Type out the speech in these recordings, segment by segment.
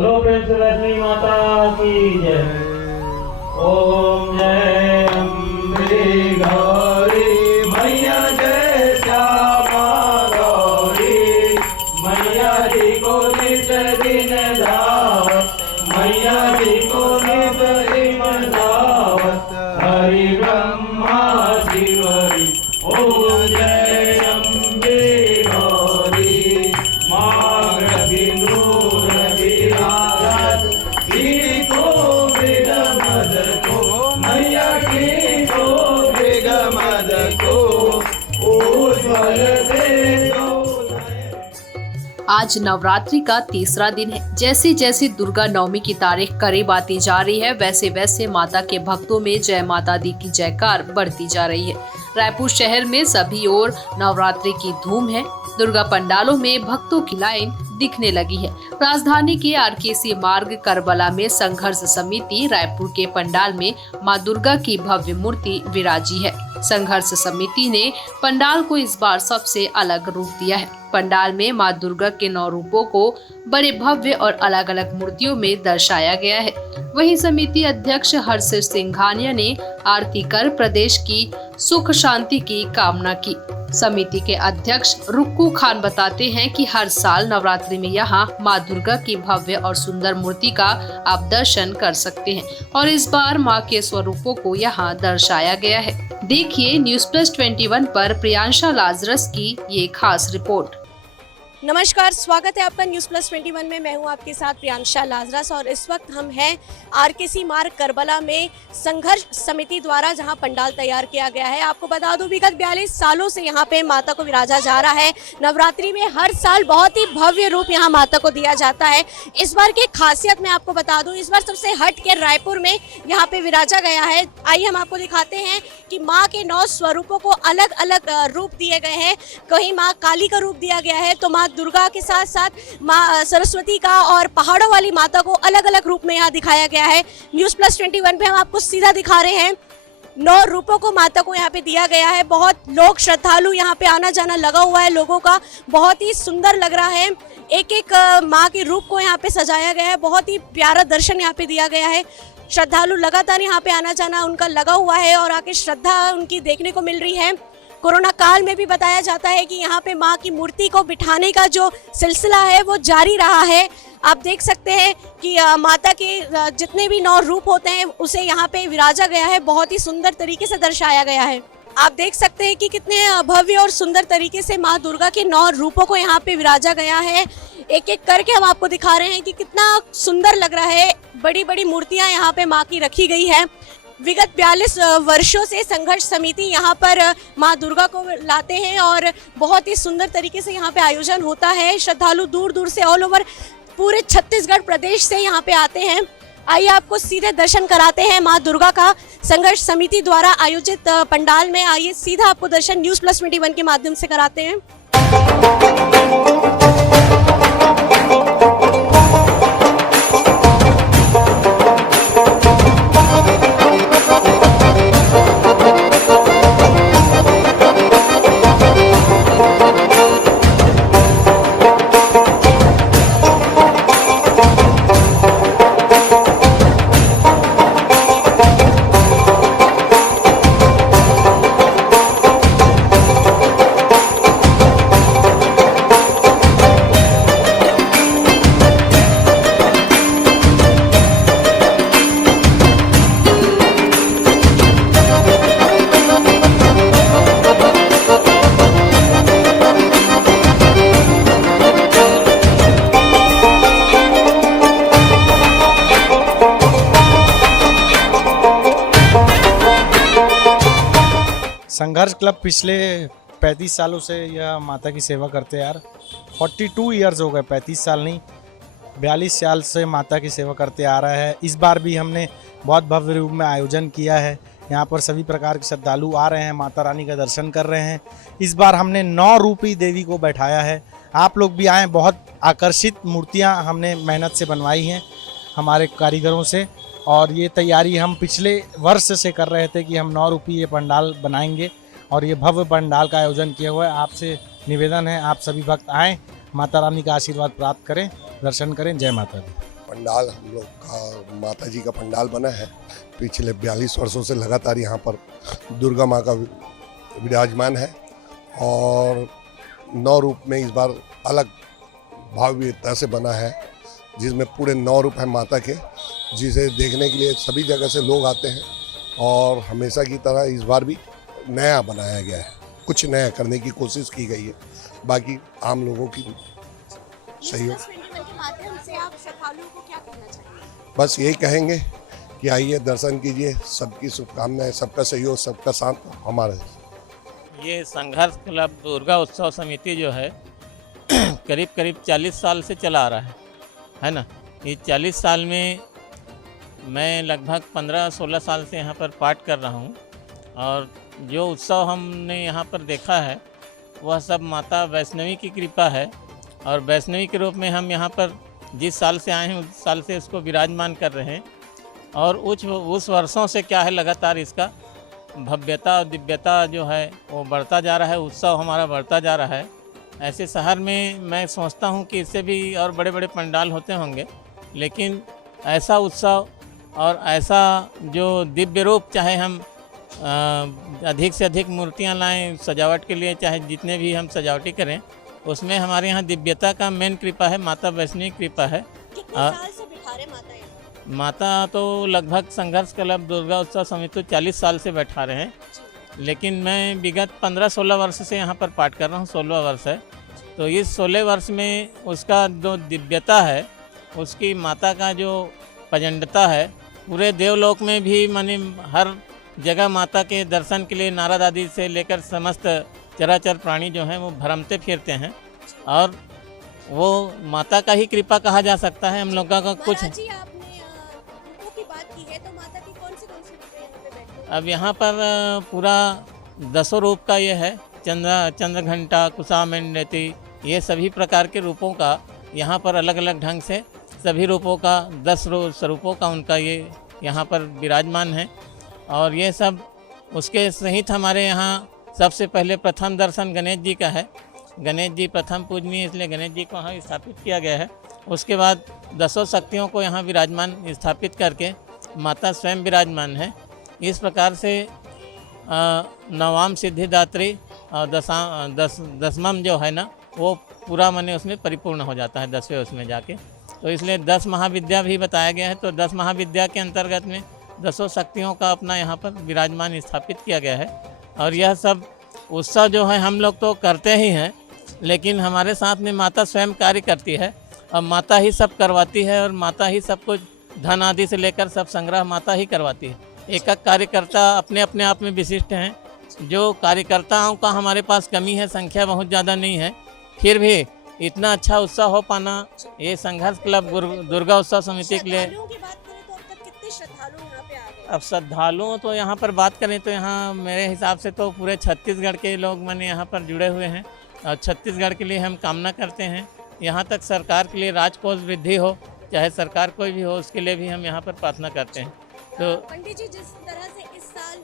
बोलो प्रेम से लक्ष्मी माता की जय। ओम जय अम्बे गौरी मैया जय श्यामा गौरी मैया जी को नित दिन धावत मैया जी को नित दिन धावत हरि ब्रह्मा शिवरी। ओम जय अम्बे गौरी माँ सिंदूर विराजत की को विगमद को मैया की को विगमद को उज्ज्वल से आज नवरात्रि का तीसरा दिन है। जैसे जैसे दुर्गा नवमी की तारीख करीब आती जा रही है, वैसे वैसे माता के भक्तों में जय माता दी की जयकार बढ़ती जा रही है। रायपुर शहर में सभी ओर नवरात्रि की धूम है। दुर्गा पंडालों में भक्तों की लाइन दिखने लगी है। राजधानी के आरकेसी मार्ग करबला में संघर्ष समिति रायपुर के पंडाल में मां दुर्गा की भव्य मूर्ति विराजी है। संघर्ष समिति ने पंडाल को इस बार सबसे अलग रूप दिया है। पंडाल में मां दुर्गा के 9 रूपों को बड़े भव्य और अलग अलग मूर्तियों में दर्शाया गया है। वहीं समिति अध्यक्ष हर्ष सिंघानिया ने आरती कर प्रदेश की सुख शांति की कामना की। समिति के अध्यक्ष रुक्कू खान बताते हैं कि हर साल नवरात्रि में यहाँ मां दुर्गा की भव्य और सुंदर मूर्ति का आप दर्शन कर सकते हैं और इस बार मां के स्वरूपों को यहाँ दर्शाया गया है। देखिए News+21 पर प्रियांशा लाजरस की ये खास रिपोर्ट। नमस्कार, स्वागत है आपका News+21 में। मैं हूं आपके साथ प्रियांशा लाजरस और इस वक्त हम हैं आरकेसी मार्ग करबला में संघर्ष समिति द्वारा जहां पंडाल तैयार किया गया है। आपको बता दूं विगत 42 सालों से यहां पे माता को विराजा जा रहा है। नवरात्रि में हर साल बहुत ही भव्य रूप यहां माता को दिया जाता है। इस बार की खासियत मैं आपको बता दूं, इस बार सबसे हट के रायपुर में यहाँ पे विराजा गया है। आइए हम आपको दिखाते हैं कि माँ के 9 स्वरूपों को अलग अलग रूप दिए गए हैं। कहीं माँ काली का रूप दिया गया है तो माँ दुर्गा के साथ साथ माँ सरस्वती का और पहाड़ों वाली माता को अलग अलग रूप में यहाँ दिखाया गया है। News+21 पे हम आपको सीधा दिखा रहे हैं। 9 रूपों को माता को यहाँ पे दिया गया है। बहुत लोग श्रद्धालु यहाँ पे आना जाना लगा हुआ है लोगों का। बहुत ही सुंदर लग रहा है। एक एक माँ के रूप को यहाँ पे सजाया गया है। बहुत ही प्यारा दर्शन यहाँ पे दिया गया है। श्रद्धालु लगातार यहाँ पे आना जाना उनका लगा हुआ है और आके श्रद्धा उनकी देखने को मिल रही है। कोरोना काल में भी बताया जाता है कि यहाँ पे माँ की मूर्ति को बिठाने का जो सिलसिला है वो जारी रहा है। आप देख सकते हैं कि माता के जितने भी 9 रूप होते हैं उसे यहाँ पे विराजा गया है। बहुत ही सुंदर तरीके से दर्शाया गया है। आप देख सकते हैं कि कितने भव्य और सुंदर तरीके से माँ दुर्गा के 9 रूपों को यहाँ पे विराजा गया है। एक एक करके हम आपको दिखा रहे हैं कि कितना सुंदर लग रहा है। बड़ी बड़ी मूर्तियाँ यहाँ पे माँ की रखी गई है। विगत 42 वर्षों से संघर्ष समिति यहाँ पर माँ दुर्गा को लाते हैं और बहुत ही सुंदर तरीके से यहाँ पे आयोजन होता है। श्रद्धालु दूर दूर से ऑल ओवर पूरे छत्तीसगढ़ प्रदेश से यहाँ पे आते हैं। आइए आपको सीधे दर्शन कराते हैं माँ दुर्गा का संघर्ष समिति द्वारा आयोजित पंडाल में। आइए सीधा आपको दर्शन News+21 के माध्यम से कराते हैं। संघर्ष क्लब पिछले 35 सालों से यह माता की सेवा करते हैं यार। 42 ईयर्स हो गए, 35 साल नहीं, 42 साल से माता की सेवा करते आ रहा है। इस बार भी हमने बहुत भव्य रूप में आयोजन किया है। यहाँ पर सभी प्रकार के श्रद्धालु आ रहे हैं, माता रानी का दर्शन कर रहे हैं। इस बार हमने 9 रूपी देवी को बैठाया है। आप लोग भी आएँ। बहुत आकर्षित मूर्तियाँ हमने मेहनत से बनवाई हैं हमारे कारीगरों से और ये तैयारी हम पिछले वर्ष से कर रहे थे कि हम 9 रूपी ये पंडाल बनाएंगे और ये भव्य पंडाल का आयोजन किया हुआ है। आपसे निवेदन है आप सभी भक्त आएँ, माता रानी का आशीर्वाद प्राप्त करें, दर्शन करें। जय माता दी। पंडाल हम लोग का माता जी का पंडाल बना है। पिछले 42 वर्षों से लगातार यहाँ पर दुर्गा माँ का विराजमान है और 9 रूप में इस बार अलग भव्यता से बना है, जिसमें पूरे 9 रूप हैं माता के, जिसे देखने के लिए सभी जगह से लोग आते हैं। और हमेशा की तरह इस बार भी नया बनाया गया है, कुछ नया करने की कोशिश की गई है। बाकी आम लोगों की सहयोग, के माध्यम से आप श्रद्धालुओं को क्या कहना चाहेंगे? बस यही कहेंगे कि आइए दर्शन कीजिए। सबकी शुभकामनाएं, सबका सहयोग, सबका साथ हमारा। ये संघर्ष क्लब दुर्गा उत्सव समिति जो है करीब करीब 40 साल से चला आ रहा है ना। ये 40 साल में मैं लगभग 15-16 साल से यहाँ पर पाठ कर रहा हूँ और जो उत्सव हमने यहाँ पर देखा है वह सब माता वैष्णवी की कृपा है। और वैष्णवी के रूप में हम यहाँ पर जिस साल से आए हैं उस साल से इसको विराजमान कर रहे हैं और उस वर्षों से क्या है लगातार इसका भव्यता और दिव्यता जो है वो बढ़ता जा रहा है, उत्सव हमारा बढ़ता जा रहा है। ऐसे शहर में मैं सोचता हूँ कि इससे भी और बड़े बड़े पंडाल होते होंगे, लेकिन ऐसा उत्सव और ऐसा जो दिव्य रूप, चाहे हम अधिक से अधिक मूर्तियाँ लाएं सजावट के लिए, चाहे जितने भी हम सजावटी करें, उसमें हमारे यहाँ दिव्यता का मेन कृपा है, माता वैष्णवी कृपा है। कितने साल से बिठा रहे माता यहाँ? माता तो लगभग संघर्ष क्लब दुर्गा उत्सव समिति 40 साल से बैठा रहे हैं, लेकिन मैं विगत 15-16 वर्ष से यहाँ पर पाठ कर रहा हूँ, 16 वर्ष है। तो इस 16 वर्ष में उसका जो दिव्यता है, उसकी माता का जो प्रचंडता है, पूरे देवलोक में भी माने हर जगह माता के दर्शन के लिए नारद आदि से लेकर समस्त चराचर प्राणी जो हैं वो भ्रमते फिरते हैं और वो माता का ही कृपा कहा जा सकता है। हम लोगों का कुछ जी आपने रूपों की बात की है, तो माता की कौन सी रूप है यहाँ पे बैठे? अब यहाँ पर पूरा 10 रूप का ये है, चंद्र घंटा, कुशामेंडती, ये सभी प्रकार के रूपों का यहाँ पर अलग अलग ढंग से सभी रूपों का 10 स्वरूपों का उनका ये यहाँ पर विराजमान है। और ये सब उसके सहित हमारे यहाँ सबसे पहले प्रथम दर्शन गणेश जी का है। गणेश जी प्रथम पूजनीय, इसलिए गणेश जी को यहाँ स्थापित किया गया है। उसके बाद 10 शक्तियों को यहाँ विराजमान स्थापित करके माता स्वयं विराजमान है। इस प्रकार से नवाम सिद्धिदात्री और दसमम जो है ना वो पूरा माने उसमें परिपूर्ण हो जाता है 10वें उसमें जाके। तो इसलिए 10 महाविद्या भी बताया गया है। तो 10 महाविद्या के अंतर्गत में 10 शक्तियों का अपना यहाँ पर विराजमान स्थापित किया गया है। और यह सब उत्सव जो है हम लोग तो करते ही हैं, लेकिन हमारे साथ में माता स्वयं कार्य करती है और माता ही सब करवाती है और माता ही सब कुछ धन आदि से लेकर सब संग्रह माता ही करवाती है। एक एक कार्यकर्ता अपने अपने आप में विशिष्ट हैं। जो कार्यकर्ताओं का हमारे पास कमी है, संख्या बहुत ज़्यादा नहीं है, फिर भी इतना अच्छा उत्सव हो पाना ये संघर्ष क्लब दुर्गा उत्सव समिति के लिए। श्रद्धालुओं की बात करें तो अब तक कितने श्रद्धालु यहाँ पे आ गए? अब श्रद्धालुओं तो यहाँ पर बात करें तो यहाँ मेरे हिसाब से तो पूरे छत्तीसगढ़ के लोग मैंने यहाँ पर जुड़े हुए हैं और छत्तीसगढ़ के लिए हम कामना करते हैं। यहाँ तक सरकार के लिए राजकोष वृद्धि हो, चाहे सरकार कोई भी हो, उसके लिए भी हम यहाँ पर प्रार्थना करते हैं। तो पंडित जी, जिस तरह से इस साल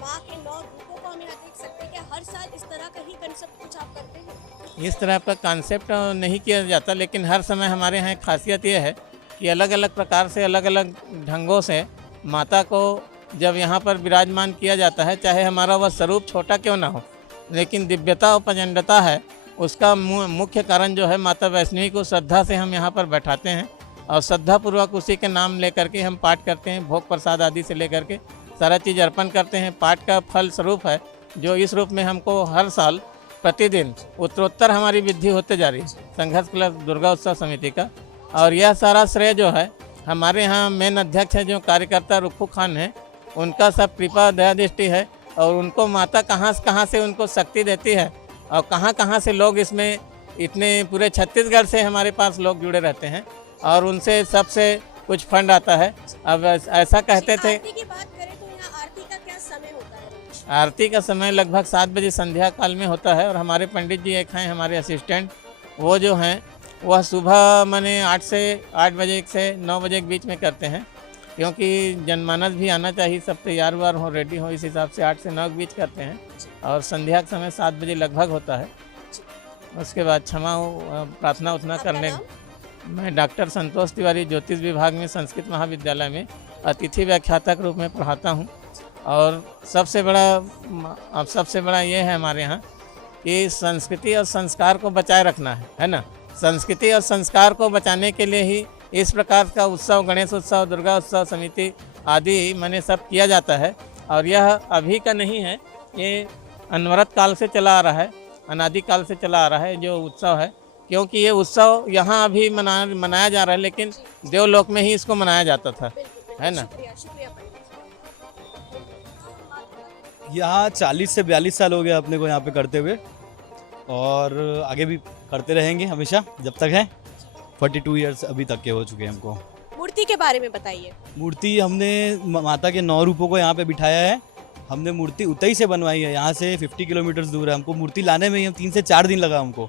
माँ के 9 रूपों को हम यहाँ देख सकते हैं, क्या हर साल इस तरह का ही कंसेप्ट कुछ आप करते हैं? इस तरह का कॉन्सेप्ट नहीं किया जाता, लेकिन हर समय हमारे यहाँ एक खासियत ये है कि अलग अलग प्रकार से अलग अलग ढंगों से माता को जब यहाँ पर विराजमान किया जाता है, चाहे हमारा वह स्वरूप छोटा क्यों ना हो, लेकिन दिव्यता और प्रचंडता है। उसका मुख्य कारण जो है माता वैष्णवी को श्रद्धा से हम यहाँ पर बैठाते हैं और श्रद्धापूर्वक उसी के नाम लेकर के हम पाठ करते हैं। भोग प्रसाद आदि से लेकर के सारा चीज़ अर्पण करते हैं। पाठ का फल स्वरूप है जो इस रूप में हमको हर साल प्रतिदिन उत्तरोत्तर हमारी वृद्धि होते जा रही है संघर्ष क्लब दुर्गा उत्सव समिति का। और यह सारा श्रेय जो है हमारे यहाँ मेन अध्यक्ष है जो कार्यकर्ता रुक्फू खान है, उनका सब कृपा दया दृष्टि है। और उनको माता कहाँ से उनको शक्ति देती है और कहाँ से लोग इसमें इतने पूरे छत्तीसगढ़ से हमारे पास लोग जुड़े रहते हैं और उनसे सबसे कुछ फंड आता है। अब ऐसा कहते थे। आरती की बात करें तो यहाँ आरती का क्या समय होता है? आरती का समय लगभग 7 बजे संध्या काल में होता है। और हमारे पंडित जी एक हैं हमारे असिस्टेंट, वो जो हैं वह सुबह माने 8 बजे से 9 बजे के बीच में करते हैं, क्योंकि जनमानस भी आना चाहिए, सब तैयार वार हो, रेडी हो, इस हिसाब से 8 से 9 के बीच करते हैं। और संध्या का समय 7 बजे लगभग होता है। उसके बाद क्षमा प्रार्थना उतना आपका करने। नाम? मैं डॉक्टर संतोष तिवारी ज्योतिष विभाग में संस्कृत महाविद्यालय में अतिथि व्याख्याता के रूप में पढ़ाता हूँ। और सबसे बड़ा ये है हमारे यहाँ कि संस्कृति और संस्कार को बचाए रखना है ना। संस्कृति और संस्कार को बचाने के लिए ही इस प्रकार का उत्सव, गणेश उत्सव, दुर्गा उत्सव समिति आदि मैंने सब किया जाता है। और यह अभी का नहीं है, ये अनवरत काल से चला आ रहा है, अनादि काल से चला आ रहा है जो उत्सव है। क्योंकि ये उत्सव यहाँ अभी मनाया जा रहा है, लेकिन देवलोक में ही इसको मनाया जाता था, है ना। यहाँ 40 से 42 साल हो गए अपने को यहाँ पे करते हुए, और आगे भी करते रहेंगे हमेशा जब तक है। 42 इयर्स अभी तक के हो चुके हैं हमको। मूर्ति के बारे में बताइए। मूर्ति हमने माता के 9 रूपों को यहाँ पे बिठाया है। हमने मूर्ति उतई से बनवाई है, यहाँ से 50 किलोमीटर दूर है। हमको मूर्ति लाने में ही 3 से 4 दिन लगा हमको।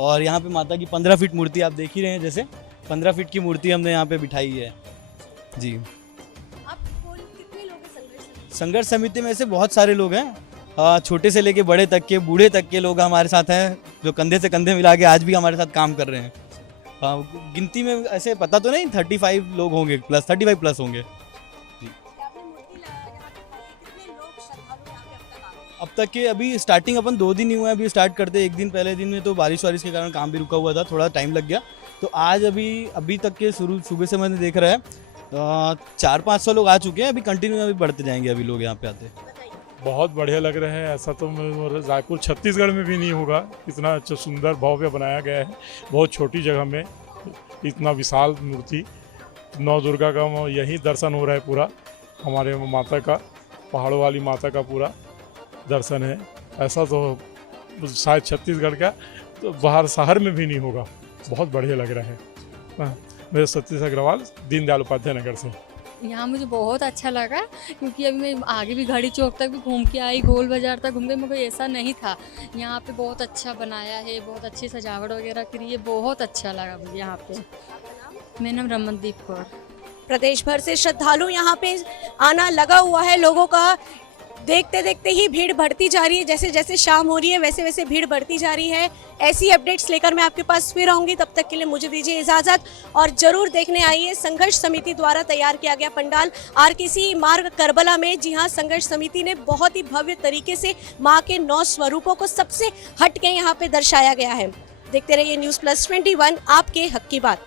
और यहाँ पे माता की 15 फीट मूर्ति आप देख ही रहे हैं, जैसे 15 फीट की मूर्ति हमने यहाँ पे बिठाई है जी। कितने लोग हैं संघर्ष समिति में से बहुत सारे लोग हैं, छोटे से लेके बड़े तक के, बूढ़े तक के लोग हमारे साथ हैं, जो कंधे से कंधे मिला के आज भी हमारे साथ काम कर रहे हैं। गिनती में ऐसे पता तो नहीं, 35 लोग होंगे, 35 प्लस होंगे। अब तक के अभी स्टार्टिंग अपन 2 दिन ही हुए हैं अभी स्टार्ट करते। एक दिन पहले दिन में तो बारिश के कारण काम भी रुका हुआ था, थोड़ा टाइम लग गया। तो आज अभी तक के सुबह से मैंने देख रहा है 400-500 लोग आ चुके हैं। अभी कंटिन्यू अभी बढ़ते जाएंगे अभी लोग यहाँ पे आते। बहुत बढ़िया लग रहे हैं। ऐसा तो रायपुर छत्तीसगढ़ में भी नहीं होगा, इतना अच्छा सुंदर भव्य बनाया गया है। बहुत छोटी जगह में इतना विशाल मूर्ति, 9 दुर्गा का यही दर्शन हो रहा है पूरा। हमारे माता का, पहाड़ों वाली माता का पूरा दर्शन है। ऐसा तो शायद छत्तीसगढ़ का तो बाहर शहर में भी नहीं होगा। बहुत बढ़िया लग रहा है। मेरे सतीश अग्रवाल, दीनदयाल उपाध्याय नगर से। यहाँ मुझे बहुत अच्छा लगा, क्योंकि अभी मैं आगे भी घड़ी चौक तक भी घूम के आई, गोल बाजार तक घूम गई, मगर ऐसा नहीं था। यहाँ पे बहुत अच्छा बनाया है, बहुत अच्छी सजावट वगैरह करी है, बहुत अच्छा लगा मुझे यहाँ पे। मेरा नाम रमनदीप कौर। प्रदेश भर से श्रद्धालु यहाँ पे आना लगा हुआ है लोगों का। देखते देखते ही भीड़ बढ़ती जा रही है। जैसे जैसे शाम हो रही है वैसे वैसे भीड़ बढ़ती जा रही है। ऐसी अपडेट्स लेकर मैं आपके पास फिर आऊंगी। तब तक के लिए मुझे दीजिए इजाजत, और जरूर देखने आइए संघर्ष समिति द्वारा तैयार किया गया पंडाल आरकेसी मार्ग करबला में। जी हाँ, संघर्ष समिति ने बहुत ही भव्य तरीके से माँ के 9 स्वरूपों को सबसे हट के यहाँ पे दर्शाया गया है। देखते रहिए News Plus 21, आपके हक की बात।